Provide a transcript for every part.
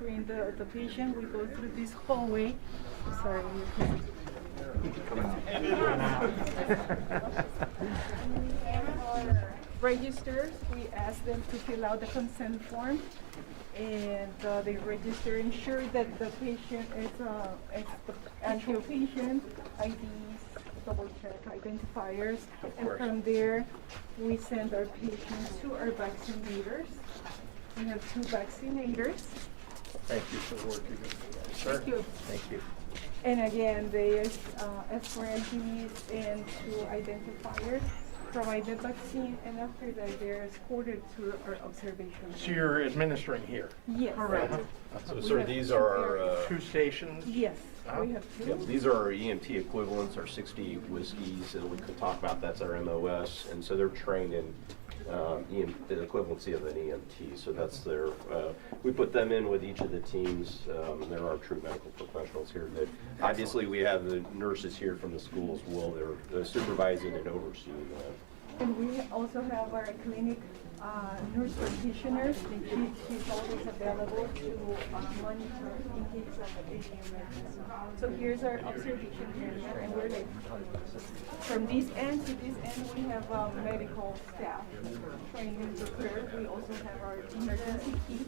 screen the patient. We go through this hallway. Sorry. Registers, we ask them to fill out the consent form, and they register, ensure that the patient is the actual patient, IDs, double check identifiers, and from there we send our patients to our vaccinators. We have 2 vaccinators. Thank you for working with us. Sure. Thank you. Thank you. And again, they ask for IDs and 2 identifiers, provide the vaccine, and after that they're escorted to our observation. So you're administering here? Yes. Correct. So, We sir, have these 2 are areas. 2 stations? Yes, we have 2. these are our EMT equivalents, our 60 whiskeys that we could talk about. That's our MOS, and so they're trained in the equivalency of an EMT. So that's their. We put them in with each of the teams. They're our true medical professionals here. That obviously we have the nurses here from the school as well. They're supervising and overseeing that. And we also have our clinic nurse practitioners. She's always available to monitor in case of any emergency. So here's our observation area, and we're like, from this end to this end, we have medical staff trained and prepared. We also have our emergency kit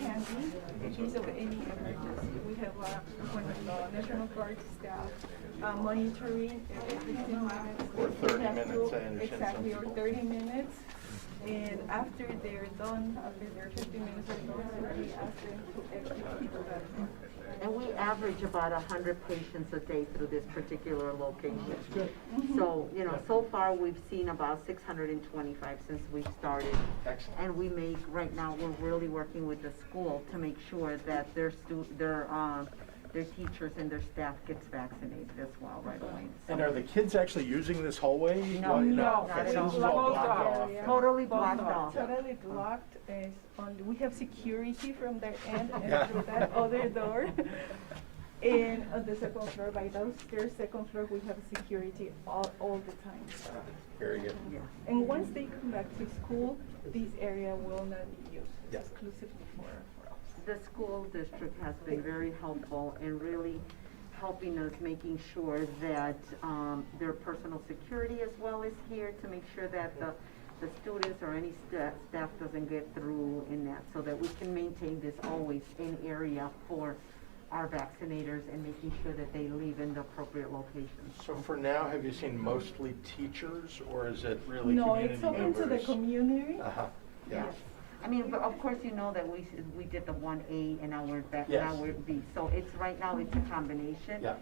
handy in case of any emergency. We have National Guard staff monitoring every 15 minutes. Or 30 minutes, I understand. Exactly, or 30 minutes. And after they're done, after their 15 minutes are done, we ask them to execute the vaccine. And we average about 100 patients a day through this particular location. So, so far we've seen about 625 since we've started. Excellent. And we make, right now, we're really working with the school to make sure that their teachers and their staff gets vaccinated as well right away. And are the kids actually using this hallway? No, Okay, not so at this all. is all blocked off. Totally blocked off. Totally blocked. We have security from their end and through that other door. And on the second floor, by downstairs, second floor, we have security all the time. Very good. Yeah. And once they come back to school, this area will not be used Yeah. exclusively for us. The school district has been very helpful in really helping us, making sure that their personal security as well is here to make sure that the students or any staff doesn't get through in that, so that we can maintain this always in area for our vaccinators and making sure that they leave in the appropriate locations. So for now, have you seen mostly teachers, or is it really No, community it's open to the members? community. Uh-huh, yeah. I mean, but of course, you know that we did the 1A and now we're back, Yes. now we're B. So it's right now it's a combination. Yeah.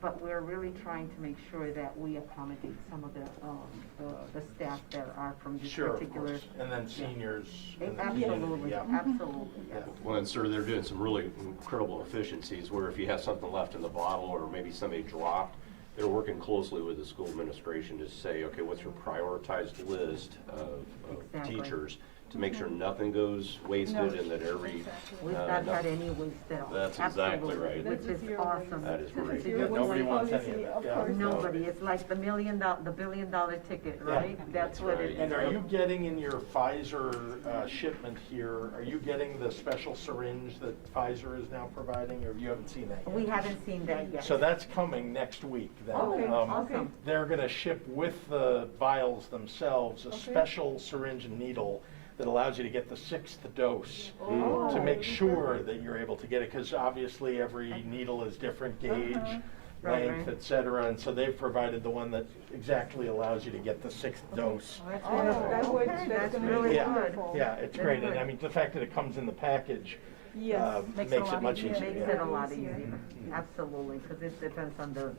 But we're really trying to make sure that we accommodate some of the staff that are from this Sure, of particular. course. And then seniors. and then- Absolutely, Yeah. absolutely, yes. Well, and sir, they're doing some really incredible efficiencies where if you have something left in the bottle or maybe somebody dropped, they're working closely with the school administration to say, okay, what's your prioritized list of Exactly. teachers to make sure nothing goes wasted and that every... We've not had any waste at all. That's exactly Absolutely, right. Which That's is zero awesome. That is This great. zero Yeah, waste nobody wants any of policy, that, of yeah. course. Nobody. It's like the $1 billion ticket, right? That's what it is. And are you getting in your Pfizer shipment here, are you getting the special syringe that Pfizer is now providing, or you haven't seen that yet? We haven't seen that yet. So that's coming next week then. Okay, awesome. They're going to ship with the vials themselves a special syringe and needle that allows you to get the 6th dose to make sure that you're able to get it, because obviously every needle is different gauge, length, Right. etc. And so they've provided the one that exactly allows you to get the 6th dose. That's That's gonna really be Yeah, wonderful. yeah, it's That's great. good. And I mean, the fact that it comes in the package Yes. makes it much easier. easier. Makes it a lot Easier. easier, absolutely, because it depends on the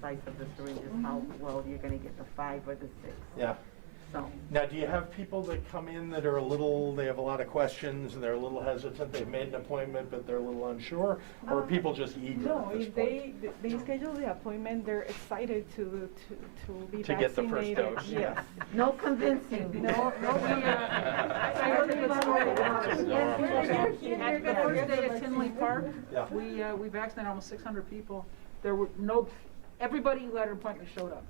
size of the syringes, how well you're gonna get the 5 or the 6. Yeah. So, Now, do you have people that come in that are they have a lot of questions, and they're a little hesitant, they've made an appointment, but they're a little unsure? Or are people just eager No, at this if point? they schedule the appointment, they're excited to be To vaccinated. get the first dose, Yes. no convincing. No, At the first day at Tinley Park, Yeah. we vaccinated almost 600 people. There were everybody who had an appointment showed up.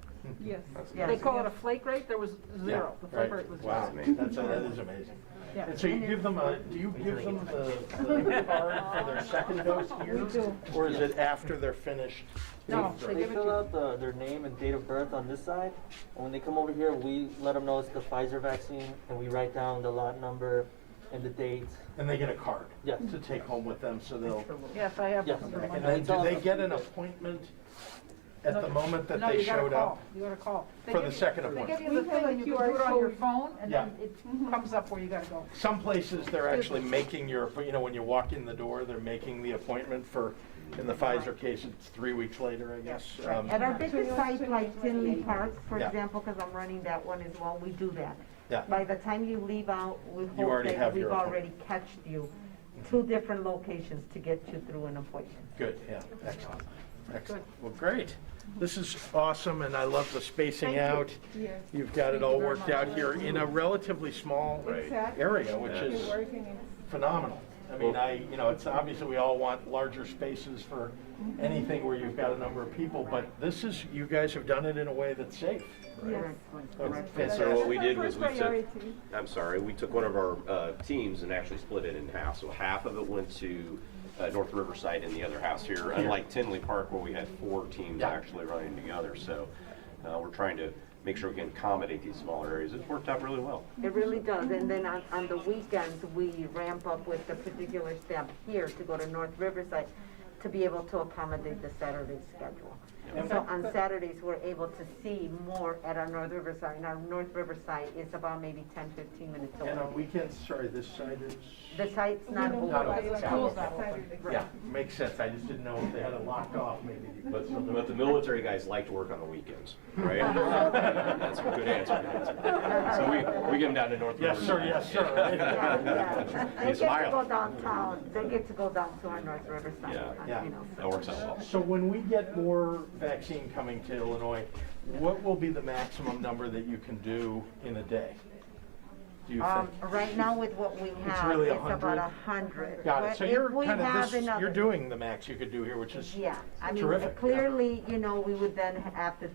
Yes. Yeah. They call it a flake rate, there was zero. The flake Right. rate was Wow, zero. that is amazing. Yeah. And so you give them do you give them the card for their second dose here? We do. Or is it after they're finished? No, the- they They give it fill to out their name and date of birth on this side, and when they come over here, we let them know it's the Pfizer vaccine, and we write down the lot number and the date. And they get a card Yes. to take home with them, so they'll. Yes, I have. Yes. one. And then do they get an appointment at the moment that No, they you gotta showed call. up? You gotta call. They For give the you- second They appointment. give you the We have thing, a and you can QR do it on your code. phone, and Yeah. then it comes up where you gotta go. Some places, they're actually making your, when you walk in the door, they're making the appointment for, in the Pfizer case, it's 3 weeks later, I guess. At our biggest sites like Tinley Park, for Yeah. example, because I'm running that one as well, we do that. Yeah. By the time you leave out, we You hope already that have we've your already catched you 2 different locations to get you through an appointment. Good, yeah, excellent, excellent. Well, great. This is awesome, and I love the spacing out. Yes. You've got it all worked out here in a relatively small Exactly. area, which We're is working in phenomenal. I mean, it's obviously we all want larger spaces for anything where you've got a number of people, but you guys have done it in a way that's safe. Yes. Okay, So what we did was That's we our took, priority. I'm sorry, we took one of our teams and actually split it in half. So half of it went to North Riverside and the other house here, unlike Tinley Park where we had 4 teams Yeah. actually running together. So we're trying to make sure we can accommodate these smaller areas. It's worked out really well. It really does, and then on the weekends, we ramp up with the particular staff here to go to North Riverside to be able to accommodate the Saturday schedule. So on Saturdays, we're able to see more at our North Riverside, and our North Riverside is about maybe 10-15 minutes away. And on weekends, sorry, this side is? The site's not open. Not open. School's not open. Yeah, makes sense. I just didn't know if they had it locked off, maybe. But the military guys like to work on the weekends, right? That's a good answer. So we get them down to North Yes, Riverside. sir, yes, sir. Yeah, yeah. They You get to smile. go downtown, they get to go down to our North Riverside, Yeah. you know. That works out well. So when we get more vaccine coming to Illinois, what will be the maximum number that you can do in a day? Do you think? Right now with what we have, really it's 100? about 100. Got it. But So if you're we kind have of this, another- you're doing the max you could do here, which is Yeah, I mean, terrific. clearly, we would then have to,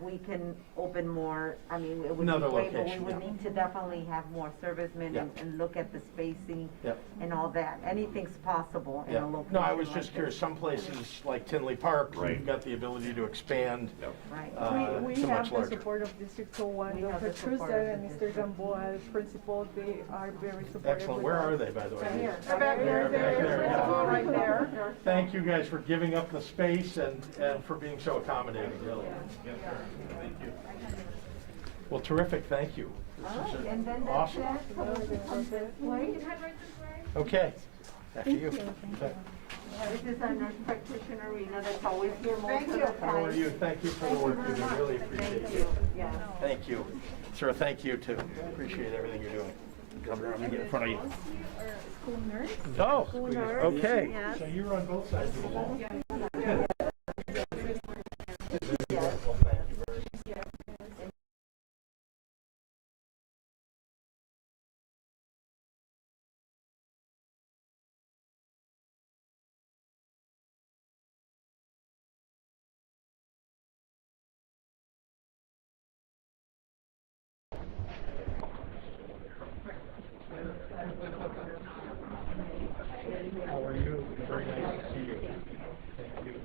we can open more, I mean, it would be Another great, but we location, would yeah. need to definitely have more servicemen Yeah. and look at the spacing Yep. and all that. Anything's possible in Yeah. a location No, I was like just this. curious, some places like Tinley Park, Right. you've got the ability to expand. Yep. Right. We to have much the larger. support of District 01, We have Dr. the support Pritzker of and the Mr. district. Gamboa as principal. They are very supportive. Excellent. with Where us. are they, by the way? Here. They're back there, Back there, there's yeah. principal right there. Thank you guys for giving up the space and for being so accommodating, really. Thank you. Well, terrific, thank you. This is And then that's awesome. that, so we can come this way. Okay, after you. Okay. This is our nurse practitioner, Rena, that's always here most of the time. How are you? Thank you for the work you do, really appreciate Thank it. you, yeah. Thank you. Sir, thank you too. Appreciate everything you're doing. Come around and get in front of you. School nurse. Oh, nurse, okay. yes. So you're on both sides of the wall. How are you? Very nice to see you. Thank you.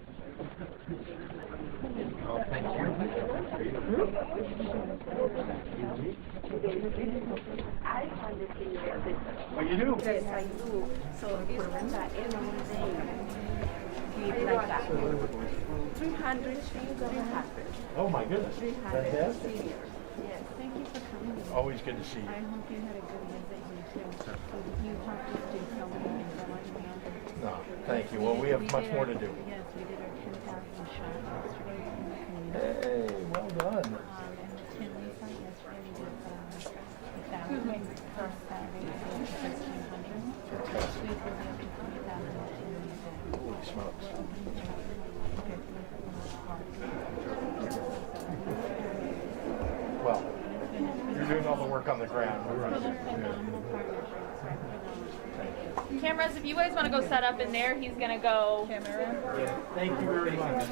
Oh, thank you. What you do? Yes, I do. So it's every day. We like that. 300 Oh, my goodness. 300 Fantastic. seniors. Yes, thank you for coming. Always good to see I you. hope you had a good visit here too. You talked to somebody and someone. No, thank you. Well, we have much more to do. Yes, we did our 10,000 shots yesterday in the community. Hey, well done. And 10 weeks on yesterday we did 1,000. First Saturday we did 1,300. This week we'll be up to 3,000 in Holy smokes. Well, you're doing all the work on the ground. Cameras, if you guys want to go set up in there, he's going to go. Yeah, thank you very much.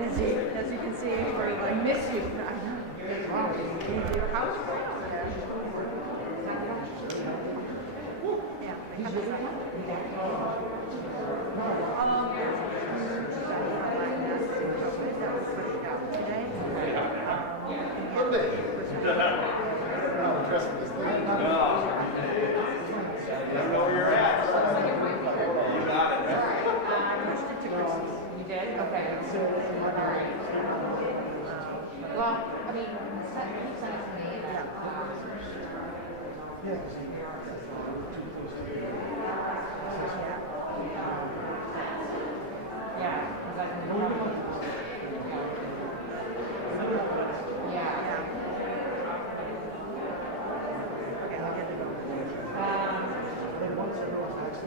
busy. As you can see, we're like, I miss you. Your house? You did? Okay. All right. Well, I mean, send it to me. Yeah, because I can probably. Yeah.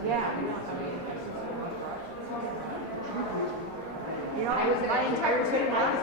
Yeah, I mean, You know, my entire team was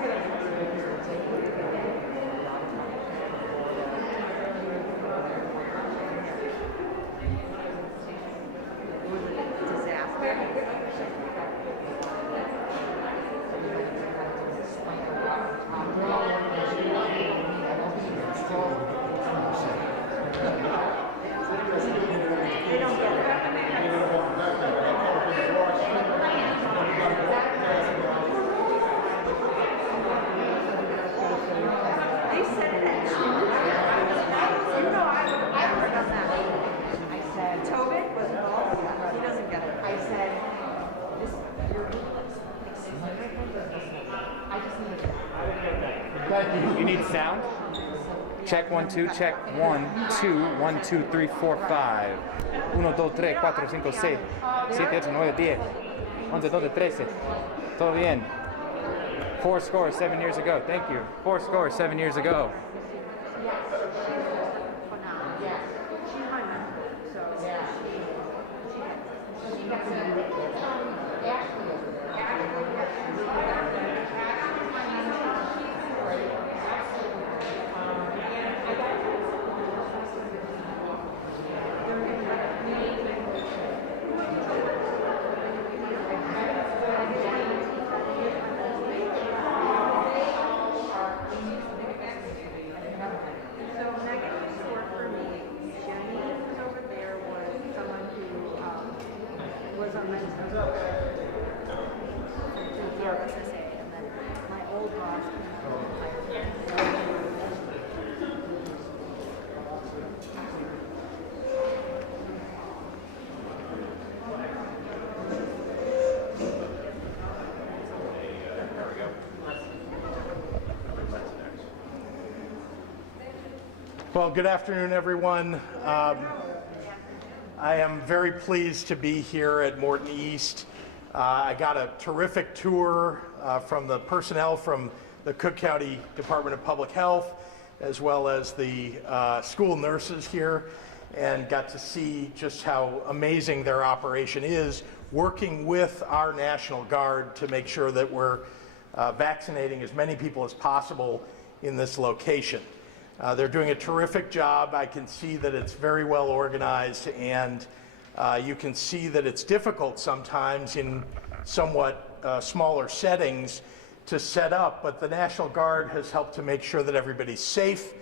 You need sound? Check 1 2, check 1 2 1 2 3 4 5 1 2 3 4 5 6 7 8 9 10 11 12 13. Todo bien. 4 scores 7 years ago. Thank you. 4 scores 7 years ago. Well, good afternoon, everyone. I am very pleased to be here at Morton East. I got a terrific tour from the personnel from the Cook County Department of Public Health, as well as the school nurses here, and got to see just how amazing their operation is, working with our National Guard to make sure that we're vaccinating as many people as possible in this location. They're doing a terrific job. I can see that it's very well organized, and you can see that it's difficult sometimes in somewhat smaller settings to set up, but the National Guard has helped to make sure that everybody's safe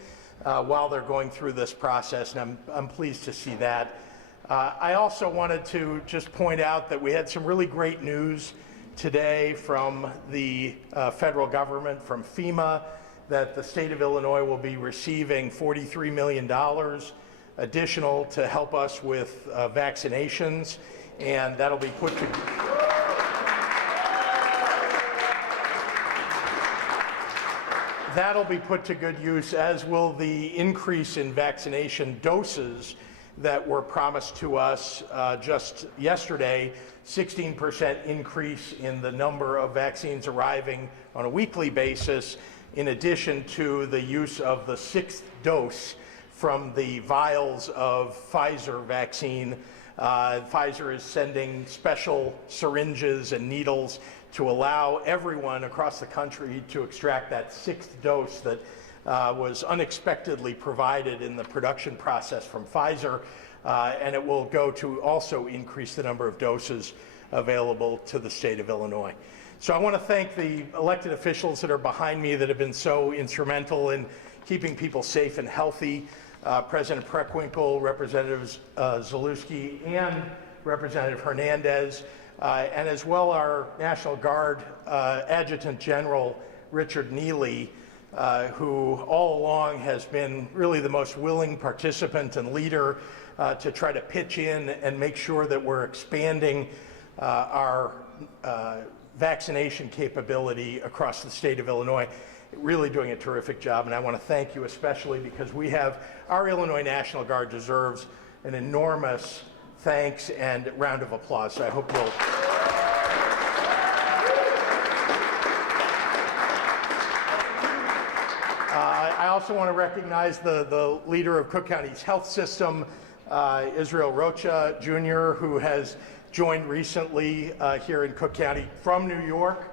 while they're going through this process, and I'm pleased to see that. I also wanted to just point out that we had some really great news today from the federal government, from FEMA, that the state of Illinois will be receiving $43 million additional to help us with vaccinations, and that'll be put to good use, as will the increase in vaccination doses that were promised to us just yesterday. 16% increase in the number of vaccines arriving on a weekly basis, in addition to the use of the 6th dose from the vials of Pfizer vaccine. Pfizer is sending special syringes and needles to allow everyone across the country to extract that 6th dose that was unexpectedly provided in the production process from Pfizer, and it will go to also increase the number of doses available to the state of Illinois. So I want to thank the elected officials that are behind me that have been so instrumental in keeping people safe and healthy. President Preckwinkle, Representatives Zalewski, and Representative Hernandez, and as well our National Guard Adjutant General Richard Neely, who all along has been really the most willing participant and leader to try to pitch in and make sure that we're expanding our vaccination capability across the state of Illinois. Really doing a terrific job, and I want to thank you especially because our Illinois National Guard deserves an enormous thanks and round of applause. So I hope you'll. I also want to recognize the leader of Cook County's health system, Israel Rocha Jr., who has joined recently here in Cook County from New York.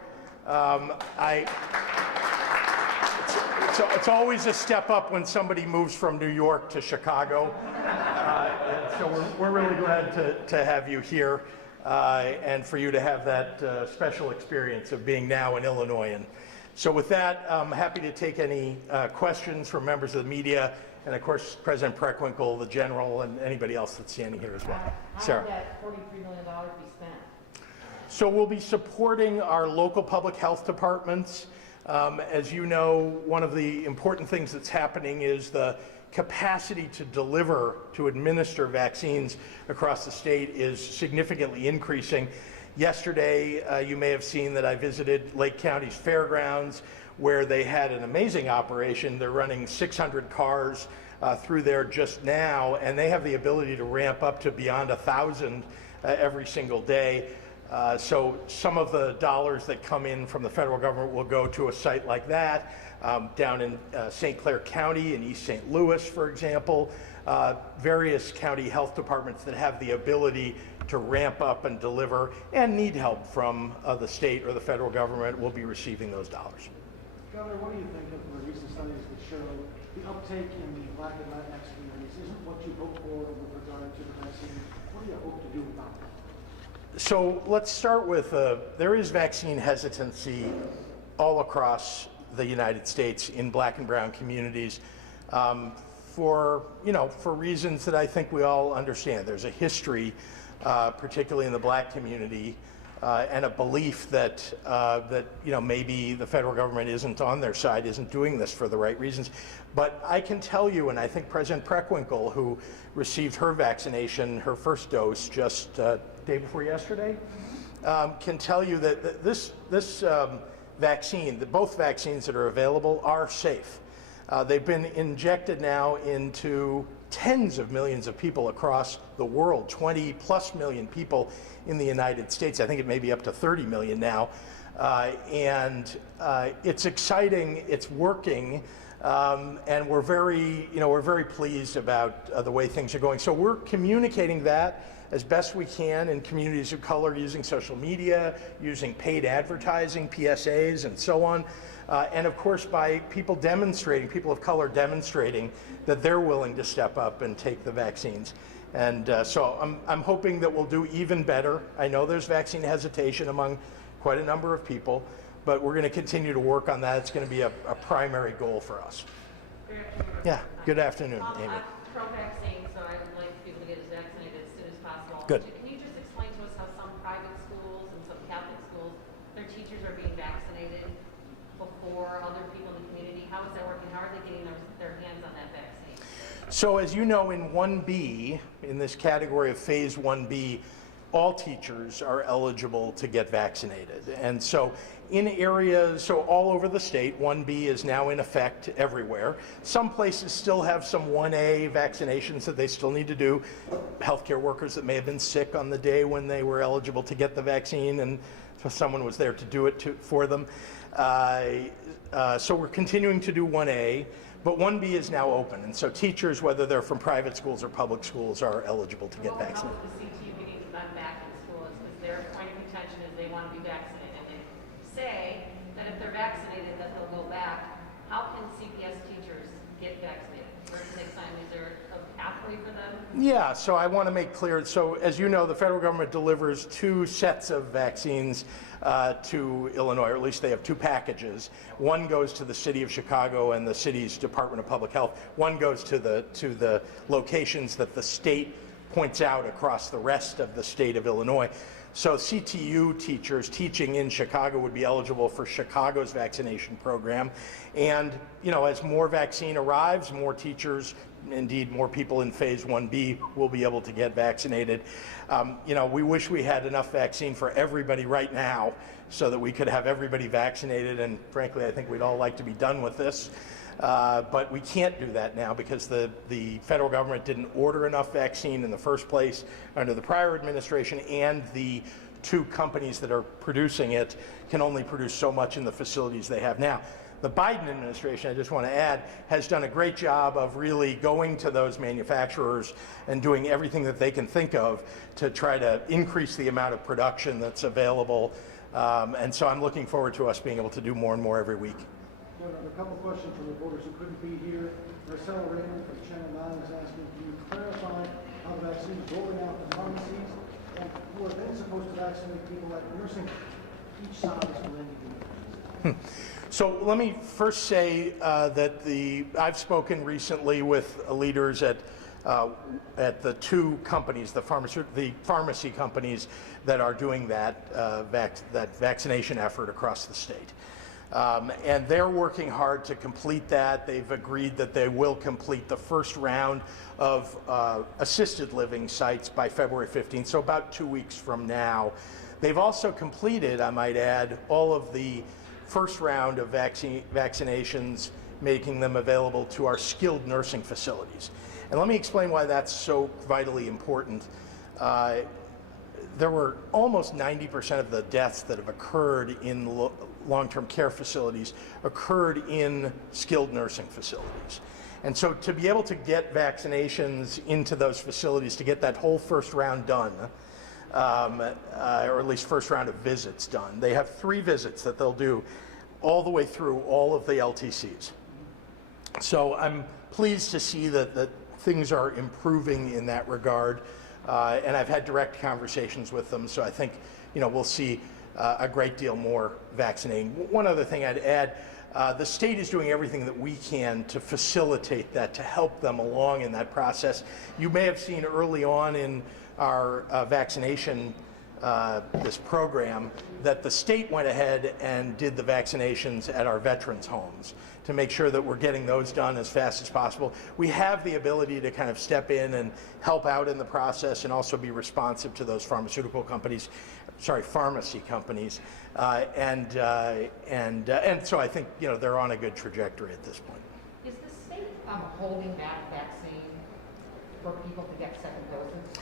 It's always a step up when somebody moves from New York to Chicago. And so we're really glad to have you here and for you to have that special experience of being now an Illinoisan. So with that, I'm happy to take any questions from members of the media, and of course, President Preckwinkle, the General, and anybody else that's standing here as well. Sarah. How would that $43 million be spent? So we'll be supporting our local public health departments. As you know, one of the important things that's happening is the capacity to deliver, to administer vaccines across the state is significantly increasing. Yesterday, you may have seen that I visited Lake County's fairgrounds, where they had an amazing operation. They're running 600 cars through there just now, and they have the ability to ramp up to beyond 1,000 every single day. So some of the dollars that come in from the federal government will go to a site like that, down in St. Clair County in East St. Louis, for example. Various county health departments that have the ability to ramp up and deliver and need help from the state or the federal government will be receiving those dollars. Governor, what do you think of the recent studies that show the uptake in the Black and Latinx communities isn't what you hoped for with regard to the vaccine? What do you hope to do about that? So let's start with, there is vaccine hesitancy all across the United States in Black and brown communities for reasons that I think we all understand. There's a history, particularly in the Black community, and a belief that maybe the federal government isn't on their side, isn't doing this for the right reasons. But I can tell you, and I think President Preckwinkle, who received her vaccination, her first dose, just day before yesterday, can tell you that this vaccine, both vaccines that are available, are safe. They've been injected now into tens of millions of people across the world, 20+ million people in the United States. I think it may be up to 30 million now. And it's exciting, it's working, and we're very pleased about the way things are going. So we're communicating that as best we can in communities of color using social media, using paid advertising, PSAs, and so on. And of course by people of color demonstrating that they're willing to step up and take the vaccines. And so I'm hoping that we'll do even better. I know there's vaccine hesitation among quite a number of people, but we're going to continue to work on that. It's going to be a primary goal for us. Good afternoon. Yeah, good afternoon, Amy. I'm pro-vaccine, so I would like people to get vaccinated as soon as possible. Good. So can you just explain to us how some private schools and some Catholic schools, their teachers are being vaccinated before other people in the community? How is that working? How are they getting their hands on that vaccine? So as you know, in 1B, in this category of phase 1B, all teachers are eligible to get vaccinated. And so in areas, so all over the state, 1B is now in effect everywhere. Some places still have some 1A vaccinations that they still need to do. Healthcare workers that may have been sick on the day when they were eligible to get the vaccine, and so someone was there to do it for them. So we're continuing to do 1A, but 1B is now open. And so teachers, whether they're from private schools or public schools, are eligible to get vaccinated. What will help the CTU getting them back in school is because their point of contention is they want to be vaccinated. And they say that if they're vaccinated that they'll go back. How can CPS teachers get vaccinated? Where can they sign? Is there a pathway for them? Yeah, so I want to make clear, so as you know, the federal government delivers 2 sets of vaccines to Illinois, or at least they have 2 packages. One goes to the city of Chicago and the city's Department of Public Health. One goes to the locations that the state points out across the rest of the state of Illinois. So CTU teachers teaching in Chicago would be eligible for Chicago's vaccination program. And, you know, as more vaccine arrives, more teachers, indeed more people in phase 1B will be able to get vaccinated. You know, we wish we had enough vaccine for everybody right now so that we could have everybody vaccinated, and frankly, I think we'd all like to be done with this. But we can't do that now because the federal government didn't order enough vaccine in the first place under the prior administration, and the 2 companies that are producing it can only produce so much in the facilities they have now. The Biden administration, I just want to add, has done a great job of really going to those manufacturers and doing everything that they can think of to try to increase the amount of production that's available. And so I'm looking forward to us being able to do more and more every week. A couple questions from reporters who couldn't be here. Marcel Raymond from Channel 9 is asking, can you clarify how the vaccine is rolling out to pharmacies, and who are then supposed to vaccinate people at nursing each side is going to So let me first say that I've spoken recently with leaders at the 2 companies, the pharmacy companies that are doing that vaccination effort across the state. And they're working hard to complete that. They've agreed that they will complete the first round of assisted living sites by February 15th, so about 2 weeks from now. They've also completed, I might add, all of the first round of vaccinations, making them available to our skilled nursing facilities. And let me explain why that's so vitally important. There were almost 90% of the deaths that have occurred in long-term care facilities occurred in skilled nursing facilities. And so to be able to get vaccinations into those facilities, to get that whole first round done, or at least first round of visits done. They have 3 visits that they'll do all the way through all of the LTCs. So I'm pleased to see that things are improving in that regard, and I've had direct conversations with them, so I think, you know, we'll see a great deal more vaccinating. One other thing I'd add, the state is doing everything that we can to facilitate that, to help them along in that process. You may have seen early on in our vaccination, this program, that the state went ahead and did the vaccinations at our veterans' homes to make sure that we're getting those done as fast as possible. We have the ability to kind of step in and help out in the process and also be responsive to those pharmacy companies. And so I think, you know, they're on a good trajectory at this point. Is the state holding back vaccine for people to get second doses?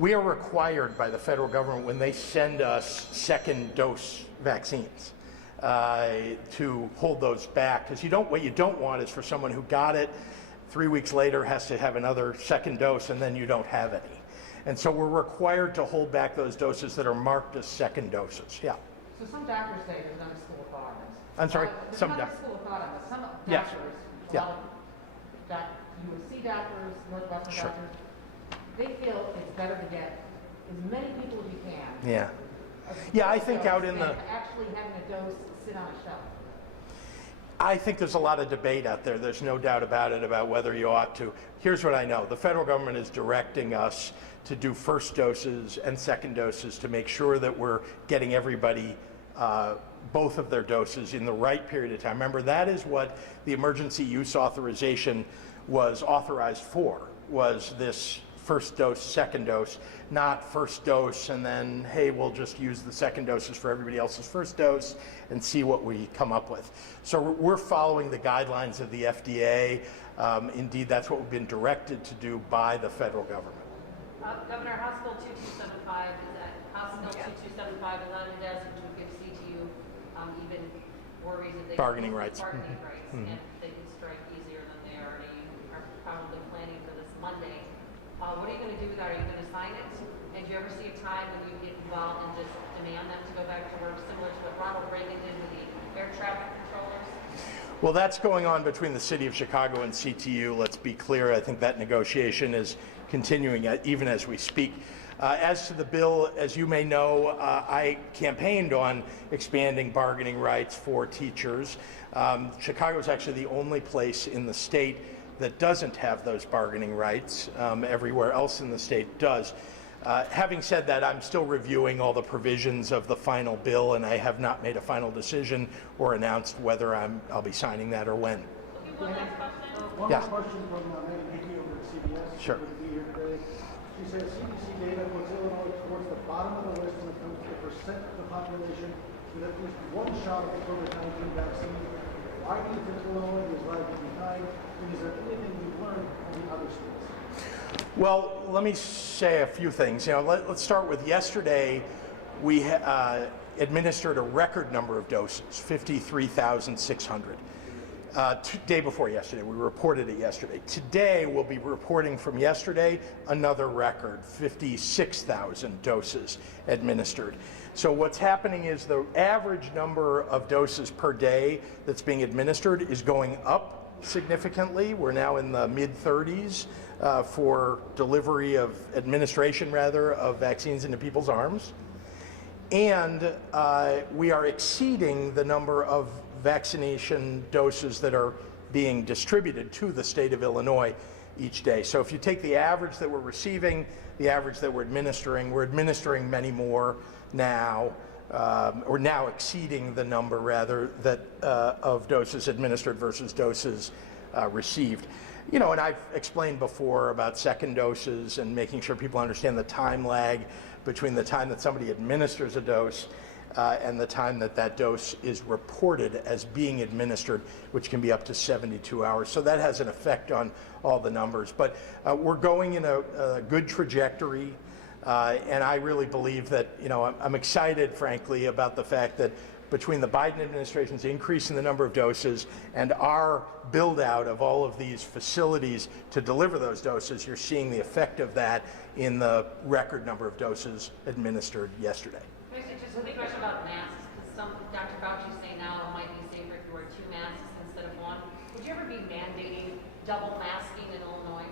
We are required by the federal government when they send us second dose vaccines to hold those back, because what you don't want is for someone who got it 3 weeks later has to have another second dose and then you don't have any. And so we're required to hold back those doses that are marked as second doses. Yeah. So some doctors say there's not a school of thought on this. I'm sorry? There's Some not doctors. a school of thought on this. Some Yes. doctors, a Yeah. lot of USC doctors, Northwestern Sure. doctors, they feel it's better to get as many people as you can. Yeah. Yeah, I think out in the... Actually having a dose sit on a shelf. I think there's a lot of debate out there. There's no doubt about it, about whether you ought to. Here's what I know. The federal government is directing us to do first doses and second doses to make sure that we're getting everybody both of their doses in the right period of time. Remember, that is what the emergency use authorization was authorized for, was this first dose, second dose, not first dose and then, hey, we'll just use the second doses for everybody else's first dose and see what we come up with. So we're following the guidelines of the FDA. Indeed, that's what we've been directed to do by the federal government. Governor, House Bill 2275 is that House Bill 2275 is on a desk, which would give CTU even more reason they bargaining rights. Bargaining rights, and they can strike easier than they already are probably planning for this Monday. What are you going to do with that? Are you going to sign it? And do you ever see a time when you get involved and just demand them to go back to work, similar to what Ronald Reagan did with the air traffic controllers? Well, that's going on between the City of Chicago and CTU. Let's be clear. I think that negotiation is continuing even as we speak. As to the bill, as you may know, I campaigned on expanding bargaining rights for teachers. Chicago is actually the only place in the state that doesn't have those bargaining rights. Everywhere else in the state does. Having said that, I'm still reviewing all the provisions of the final bill, and I have not made a final decision or announced whether I'll be signing that or when. One Yeah. more question from Megan Hickey over at CBS. Sure. Good to be here today. She says CDC data puts Illinois towards the bottom of the list when it comes to the percent of the population with at least one shot of the COVID-19 vaccine. Why do you think Illinois is lagging behind? And is there anything you've learned from the other states? Well, let me say a few things. Let's start with yesterday. We administered a record number of doses, 53,600. Day before yesterday, we reported it yesterday. Today, we'll be reporting from yesterday another record, 56,000 doses administered. So what's happening is the average number of doses per day that's being administered is going up significantly. We're now in the mid-30s for delivery of administration, rather, of vaccines into people's arms. And we are exceeding the number of vaccination doses that are being distributed to the state of Illinois each day. So if you take the average that we're receiving, the average that we're administering many more now, or now exceeding the number, rather, that of doses administered versus doses received. And I've explained before about second doses and making sure people understand the time lag between the time that somebody administers a dose and the time that that dose is reported as being administered, which can be up to 72 hours. So that has an effect on all the numbers. But we're going in a good trajectory, and I really believe that, I'm excited, frankly, about the fact that between the Biden administration's increase in the number of doses and our build out of all of these facilities to deliver those doses, you're seeing the effect of that in the record number of doses administered yesterday. Just a quick question about masks, because Dr. Fauci's saying now it might be safer if you wear 2 masks instead of 1. Would you ever be mandating double masking in Illinois?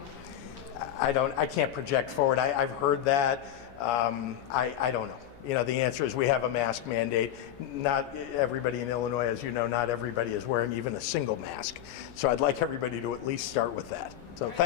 I can't project forward. I've heard that. I don't know. The answer is we have a mask mandate. Not everybody in Illinois, as you know, not everybody is wearing even a single mask. So I'd like everybody to at least start with that. So thank you.